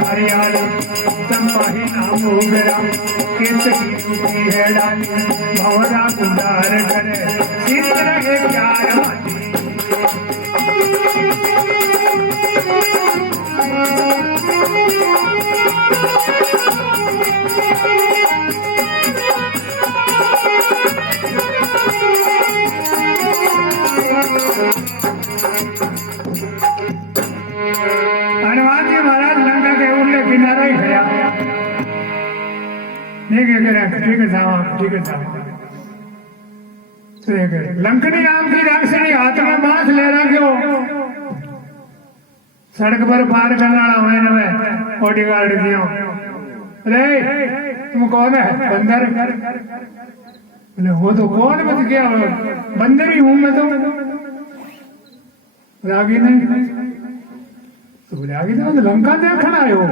हरियाली चंपाही नाम उगरा केतकी सूखी है डाली भवरा कुंडार करे शीत रहे प्यार माटी हनुमान जी महाराज लंका के उरले किनारे ही खड़ा ठीक है ठीक है साहब ठीक है साहब ठीक है लंकनी नाम की राक्षसी हाथ में बांस ले रहा क्यों सड़क पर पार करने वाला मैंने मैं बॉडी गार्ड दियो अरे तुम कौन है बंदर बोले वो तो कौन मत क्या बंदर ही हूं मैं तो रागी नहीं तो बोले आगे जाओ तो लंका देखना है वो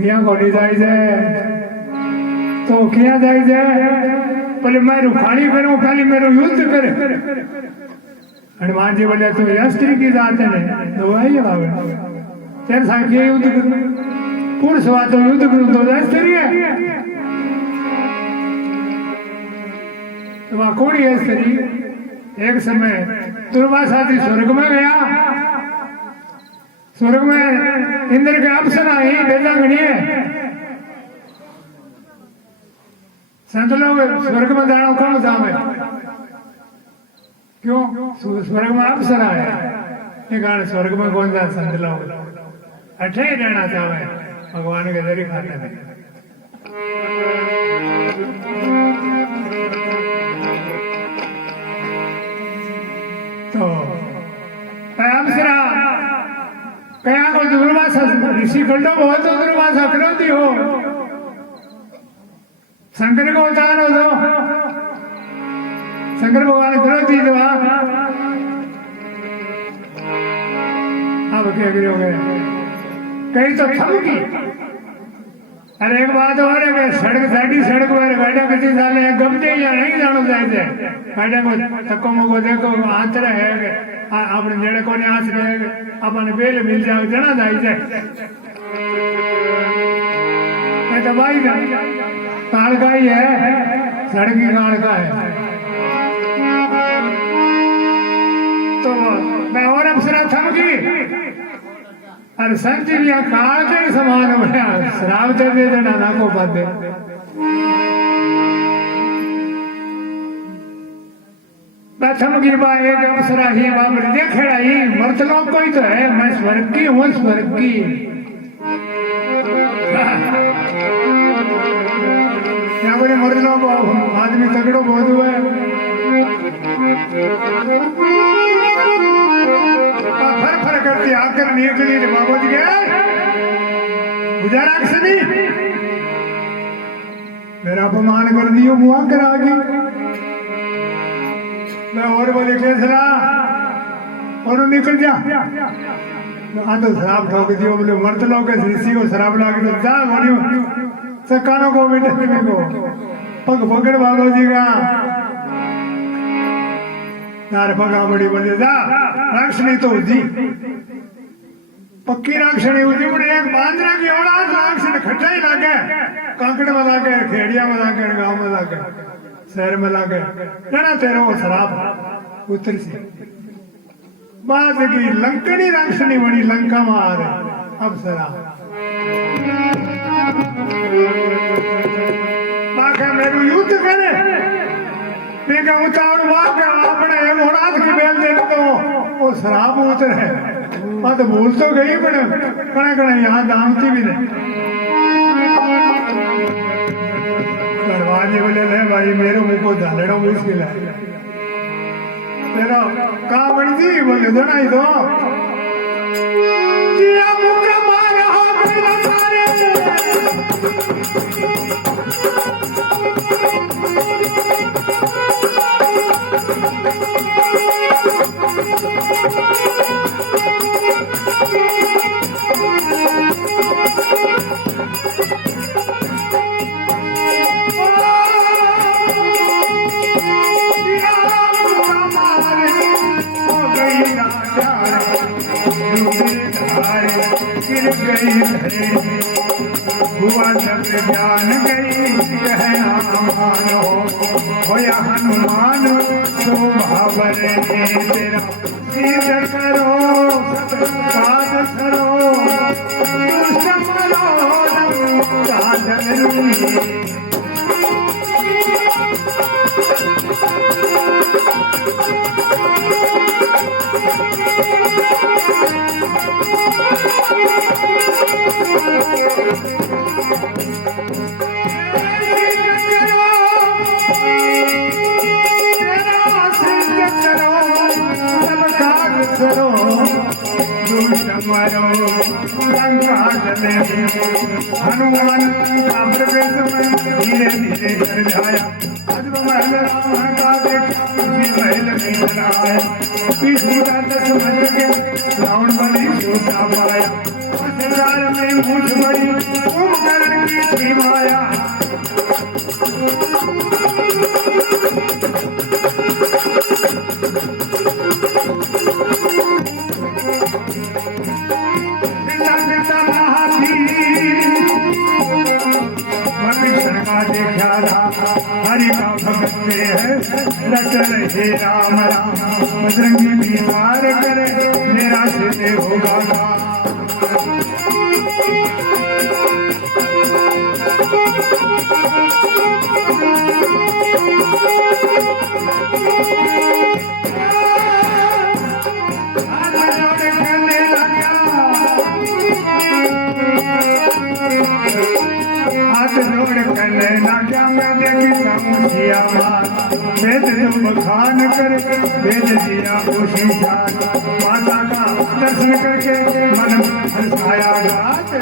यहाँ को जाए तो क्या जाए बोले मैं रुखानी करूं खाली मेरे युद्ध करे हनुमान जी बोले तो अस्त्री की जाते हैं तो वही बाबा तेरे साथ ये युद्ध करूं पुरुष हुआ तो युद्ध करूं तो अस्त्री है तो वहां कौन है अस्त्री एक समय दुर्वासा जी स्वर्ग में गया स्वर्ग में इंद्र के अप्सरा ही वेदांगनी है संत लोग स्वर्ग में जाना कौन काम है क्यों स्वर्ग में अप्सरा है ये कारण स्वर्ग में कौन सा संत लोग अठे ही रहना चाहे भगवान के जरिए खाते हैं तो अप्सरा कया को दुर्वासा ऋषि खंडो बहुत तो दुर्वासा क्रोधी हो शंकर को उतारो दो शंकर भगवान क्रोधी दो अब क्या करोगे कहीं तो थमकी अरे एक बात और है सड़क साड़ी सड़क पर गाड़िया कच्ची डाले गमते या नहीं जानो जाए गाड़िया को धक्को मुको देखो आंतर है अपने जेड़े को आस रहे अपने बेल मिल जाए जना जाई जाए तो भाई काल का ही है सड़क की काल का है तो मैं और अप्सरा थमकी और संत जी काल के समान हो गया श्राप दे देना ना को पाते प्रथम की बा एक अप्सरा ही बाबर देखेड़ा ही मर्तलोक कोई तो है मैं स्वर्ग की हूँ स्वर्ग की यहाँ बोले मर्तलोक आदमी तगड़ो बहुत हुआ है फर फर करती आकर निकली बाबू जी गए राक्षसी मेरा अपमान कर दियो मुआ कर आगे मैं और बोले केसरा और निकल जा हाँ तो शराब ठोक दियो बोले मर्द लोग ऋषि को शराब लागे तो जा बोलियो सकानों को बेटे को पग पकड़ बाबू जी का नार पगा बड़ी बोले जा राक्षणी तो जी पक्की राक्षणी होती बड़े एक बांद्रा की औलाद राक्षण खट्टा ही लागे कांकड़ में लागे खेड़िया में लागे गांव में लागे शहर में लागे ना तेरा वो शराब उतर सी बात की लंकनी राक्षणी बनी लंका में आ रहे अब शराब बाका मेरू युद्ध करे मैं उतार अपने औलाद की बेल दे तो वो शराब उतर है तो भूल तो गई पर कड़ा कड़ा यहाँ दामती भी नहीं करवाजी बोले ले भाई मेरे मुंह को धालड़ा मुश्किल है तेरा कहा बड़ी थी बोले दोनाई दो मुक्का मारा हो सारे Yeah. धारे गिर गई धरे हुआ जब जान गई कहना मानो होया हनुमान शोभा बरने तेरा सिद्ध करो काज करो दुष्ट मरो साधन हनुमान का प्रवेश में धीरे धीरे कर जाया महल रावण का देख महल में बनाया पीछूटा समझ के रावण बनी सूता पाया संसार में मूठ बड़ी कुंभकर्ण की थी माया हरि का भक्त है रटन हे राम राम बजरंगी बीमार करे मेरा सिद्ध होगा वेद तुम बखान कर वेद दिया खुशीशान माता का दर्शन करके मन हर्षाया गात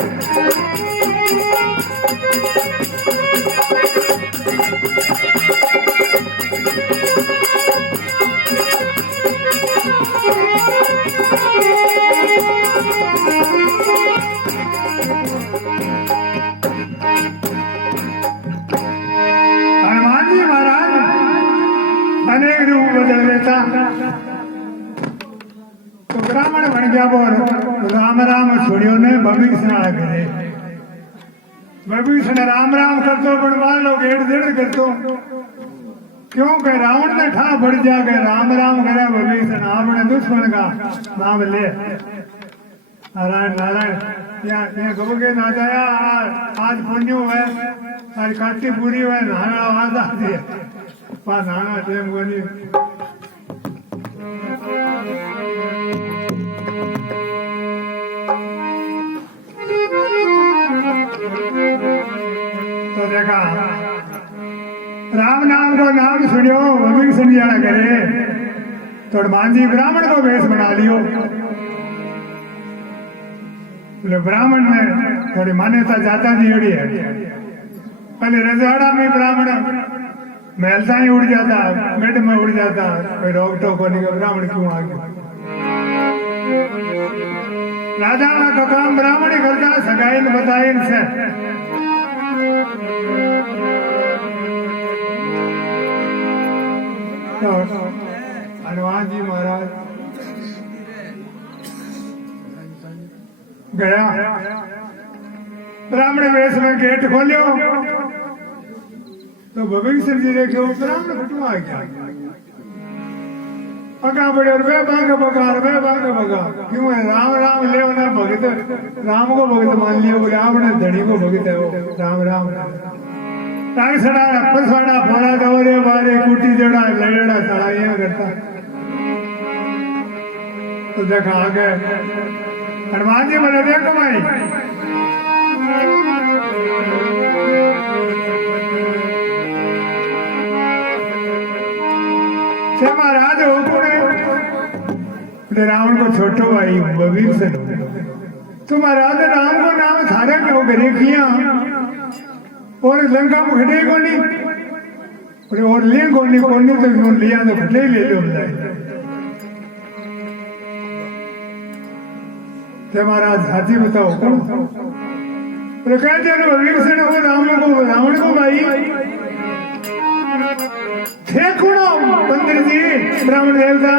अनेक रूप बदल लेता तो ब्राह्मण बन गया बोल राम राम छोड़ियो ने भविष्य करे भविष्य राम राम करतो पण मान लो गेड़ देड़ करतो क्यों कह रावण ने ठा पड़ जा के राम राम करे भविष्य अपने दुश्मन का नाम ले नारायण नारायण यहाँ कहो के ना जाया आज पुण्य है आज काटी पूरी है नाना आवाज आती है नाना टेम कोनी तो देखा राम नाम को नाम सुनियो भविष्य समझाना करे तो हनुमान जी ब्राह्मण को वेश बना लियो ब्राह्मण में थोड़ी मान्यता जाता नहीं है पहले रजवाड़ा में ब्राह्मण महलता ही उड़ जाता मेड में उड़ जाता कोई रोक टोक होने का ब्राह्मण क्यों आ गया राजा का काम ब्राह्मण ही करता सगाई ने बताए इनसे तो हनुमान जी महाराज गया ब्राह्मण वेश में गेट खोलियो तो भविष्य जी देखे ब्राह्मण घटू आ गया पका बड़े वे बाग बगा क्यों है राम राम ले ना भगत राम को भगत मान लियो रावण धनी को भगत है वो राम राम सड़ा पसवाड़ा फोड़ा दवरे बारे कुटी जड़ा लड़ेड़ा सड़ा ये करता तो देखा आगे हनुमान जी बोले देखो भाई महाराज रावण को छोटो भाई भविष्य तुम महाराज राम को नाम थारा क्यों करे किया और लंका में खटे को नहीं और ले को नहीं तो लिया तो खटे ले लो ते महाराज हाथी बताओ कौन कहते भविष्य ने वो रावण को भाई थे कौन पंडित जी ब्राह्मण देवता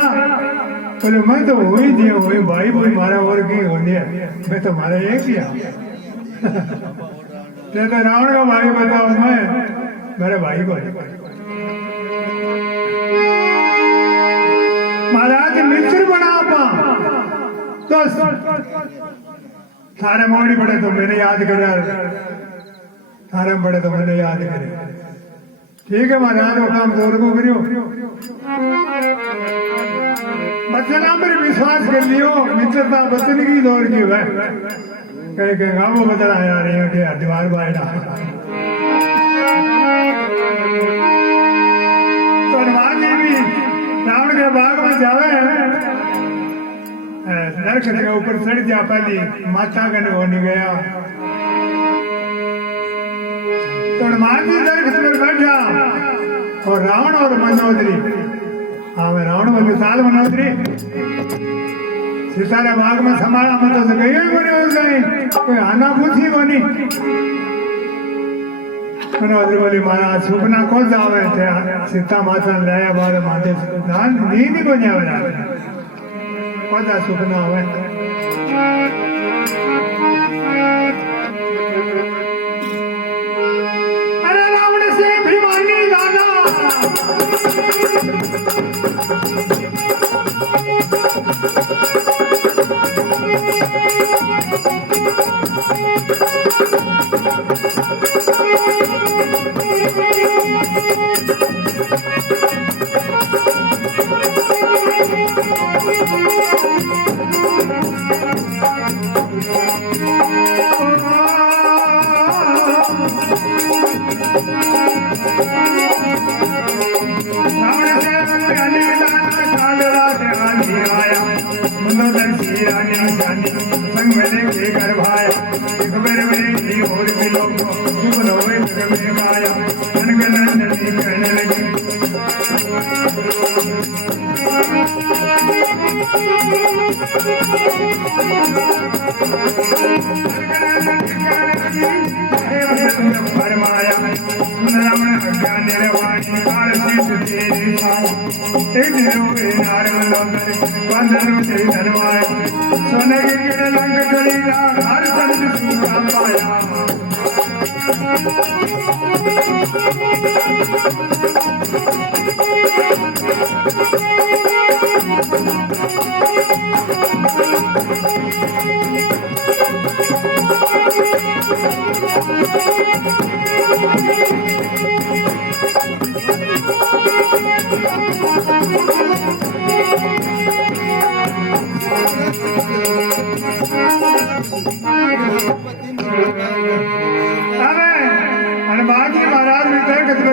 बोले मैं तो हो ही दिया वही भाई बोल मारा और की हो दिया मैं तो मारा एक किया तो रावण का भाई बताओ मैं मेरे भाई को महाराज मित्र बना पा तो थारे मोड़ी पड़े तो मेरे याद करे थारे पड़े तो मैंने याद करे ठीक है महाराज वो काम जोर को करियो बचना पर विश्वास कर लियो मित्रता बचने की दौर की है कहे वो बदला आ रही है कि हरिद्वार बायरा तो हनुमान जी भी रावण के बाग में जावे दरख्त के ऊपर चढ़ जा पहली माता का हो नहीं गया तो हनुमान जी दरख्त पर बैठा और रावण और मनोदरी हाँ मैं रावण बोल साल मनोदरी सीतारा बाग में संभाला मैं तो गई ही बनी हो गई कोई आना पूछी बनी मनोदरी बोली महाराज सुपना को जावे थे सीता माता ने लाया बारे माते नींद को जावे कौन सा सुपना हुआ अरे रावण से भिमानी दाना सोने के रंग गलीला हर संत सूखा पाया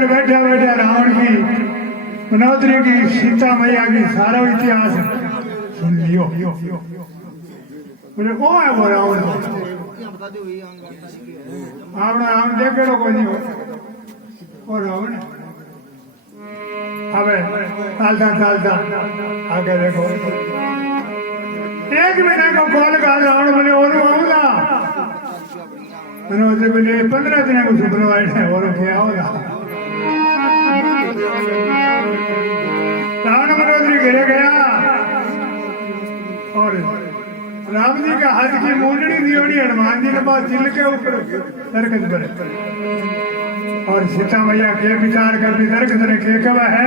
बैठा बैठा रावण की मनोदरी की सीता मैया की सारा इतिहास सुन लियो बोले कौन है वो रावण रावण देखे को नहीं वो रावण अब चालता आगे देखो एक महीने को कॉल का रावण बोले और आऊंगा मनोदरी बोले 15 दिन को सुपना वाइट है और क्या होगा रावण मनोदरी घरे गया और राम जी का हाथ की मुंडड़ी दियोड़ी हनुमान जी के पास दिल के ऊपर दरख्त पर और सीता मैया के विचार करती दरख्त ने के कब है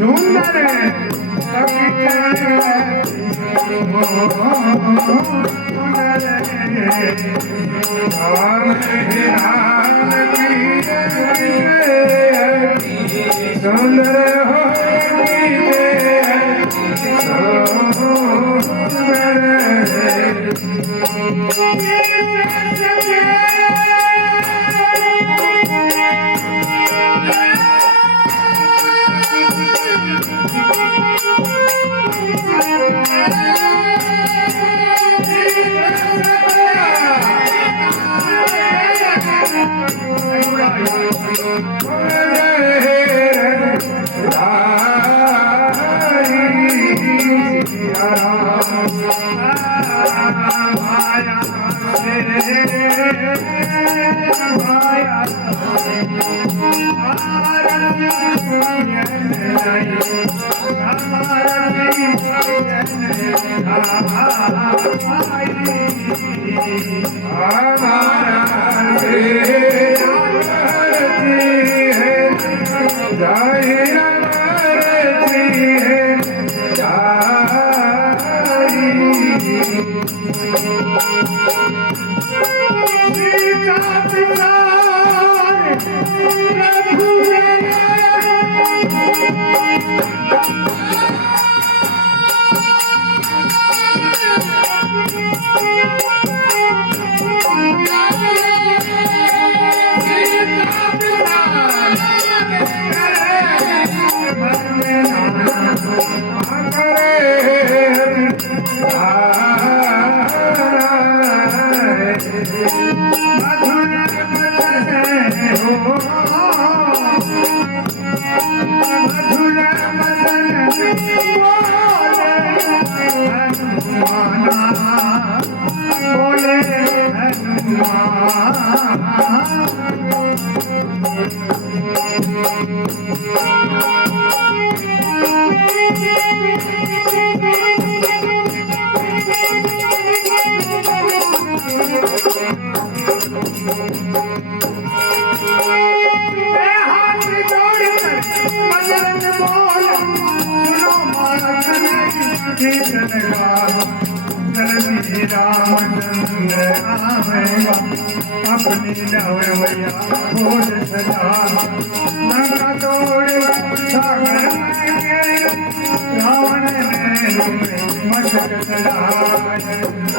सुंदर सुंदर हो अपनी नवैया खोज सजा नंगा तोड़ सागर रावण ने मशक चढ़ाए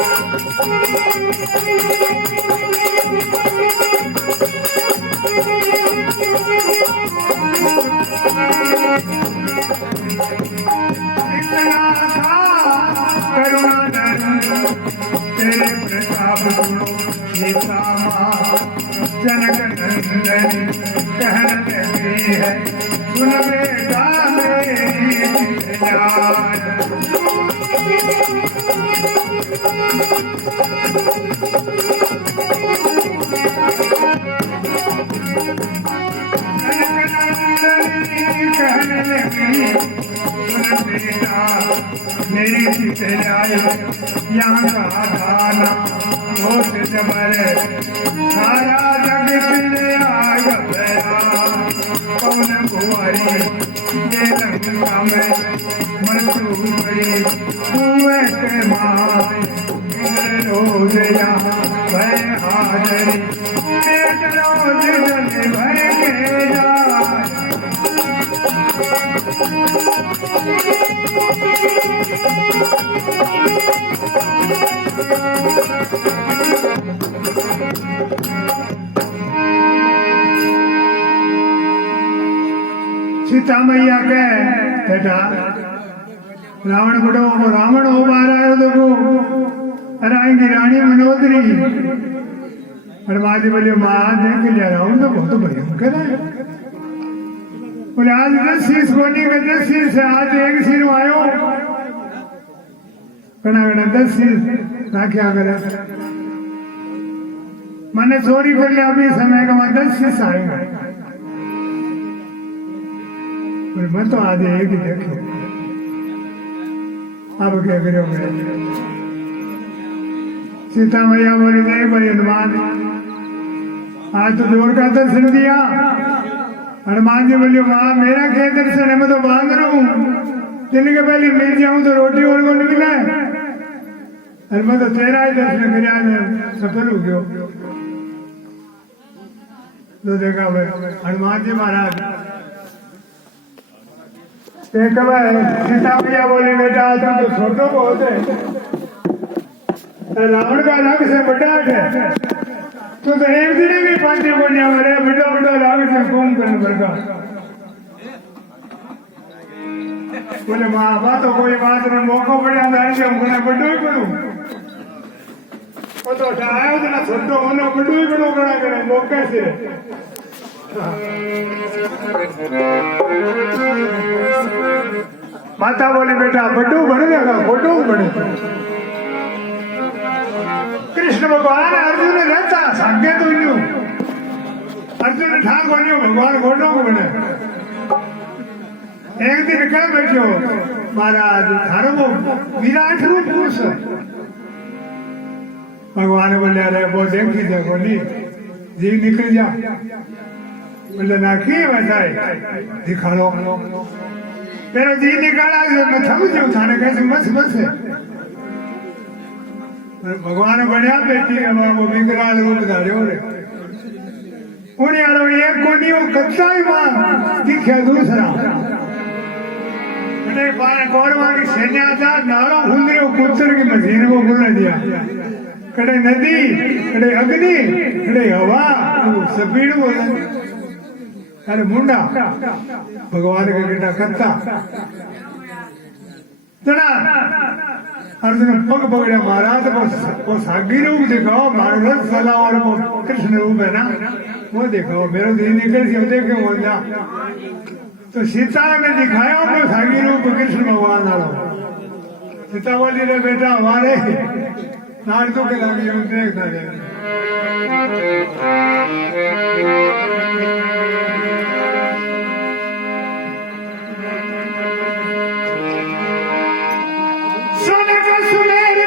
तेरे प्रताप गुणों सीता माँ जनक नंदन कहने लगी है सुन बेटा मेरी याद कहने लगी सुन बेटा मेरी चितलाय यहाँ का धाना बहुत जबर सारा जग पिले आग गया पवन कुंवरी ये लंका में मृत्यु पड़ी कुएं के माय रोज यहाँ भय हाजरी एक रोज जल भय के जाए सीता मैया के बेटा रावण बड़ो रावण हो बारा देखो रायगी रानी मनोदरी और माँ जी बोले माँ देख लिया रावण तो बहुत भयंकर है बोले आज 10 शीश कोनी का 10 शीश से आज एक शीर आयो कना कना 10 शीश ना क्या करे मैंने चोरी कर लिया अभी समय का मैं 10 शीश आएगा मैं तो आज एक ही देखो अब क्या करोगे सीता मैया बोली नहीं भाई हनुमान आज तो जोर का दर्शन दिया हनुमान जी बोले माँ मेरा क्या दर्शन है मैं तो बांध रहा हूँ दिन के पहले मिल जाऊं तो रोटी और को निकला है अरे मैं तो तेरा ही दर्शन कर सफल हो गयो। तो देखा भाई हनुमान जी महाराज सीता मैया बोली बेटा तुम तो छोटो बहुत है, रावण का रंग से बड़ा है, तो एक दिन भी पांचे बोलिया मेरे बड़ा बड़ा रंग से कौन करने पड़ता। बोले माँ तो कोई बात नहीं, मौका पड़ा हमको बड़ो ही करूँ तो आया तो ना छोटो होना बड़ो ही बड़ो करा करे मौके से। माता बोली बेटा बड़ो बढ़ेगा छोटो बढ़े। कृष्ण भगवान अर्जुन रहता संगे तो यूं अर्जुन ठाक बनो भगवान छोटो बने। एक दिन क्या बैठो महाराज थारो वो विराट रूप पुरुष भगवान बोले अरे वो देखी देखो नी जीव निकल जा बोले ना की वैसा दिखा लो मेरा जीव निकाला मैं थक जाऊं थाने कैसे मस मस है। भगवान बढ़िया बेटी है वो विकराल रूप धारे हो रहे उन्हें यारो एक कोनी वो कच्चा ही मां दिखे दूसरा कौरवा की सैन्य था नारों खुल रहे कुत्तर की मशीन को खुला दिया कड़े नदी कड़े अग्नि कड़े हवा स्पीड बोला अरे मुंडा भगवान का बेटा करता तना अर्जुन पग पकड़े महाराज वो सागी रूप दिखाओ भारत सला और वो कृष्ण रूप है ना वो दिखाओ मेरा दिन निकल से देखे वो जा तो सीता ने दिखाया वो सागी रूप कृष्ण भगवान आलो सीता बोली रे बेटा हमारे नारदों के लगे देखता जाए। सोने का सुमेर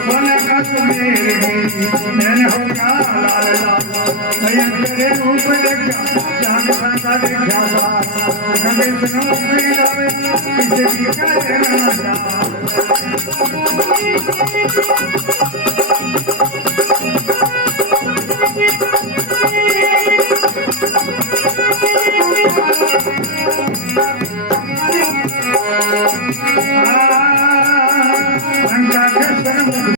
सोने का सुमेर मैंने हो गया लाल लाल भैया तेरे रूप देखा जान का देखा कभी सुनो किसे क्या देना